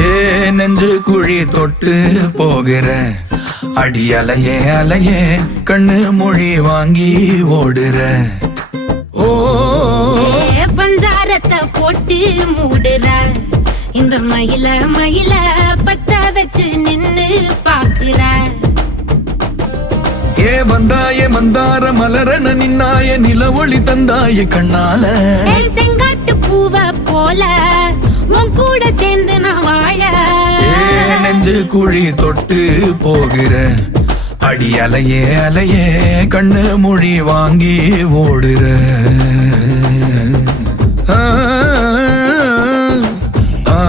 ஏ நெஞ்சு குழி தொட்டு போகிற அடி அலையே அலையே கண்ணு மொழி வாங்கி ஓடுற. ஓ பஞ்சாரத்தை போட்டு மூடுற இந்த மயில மயில பத்த வச்சு நின்னு பாக்குற. ஏ வந்தாய மந்தார மலரன நின்னாய நில ஒளி தந்தாய கண்ணால. செங்காட்டு பூவ போல உன் கூட சேர்ந்து நான் வாழ. நெஞ்சு குழி தொட்டு போகிற அடி அலையே அலையே கண்ணு மொழி வாங்கி ஓடுற. ஆ ஆ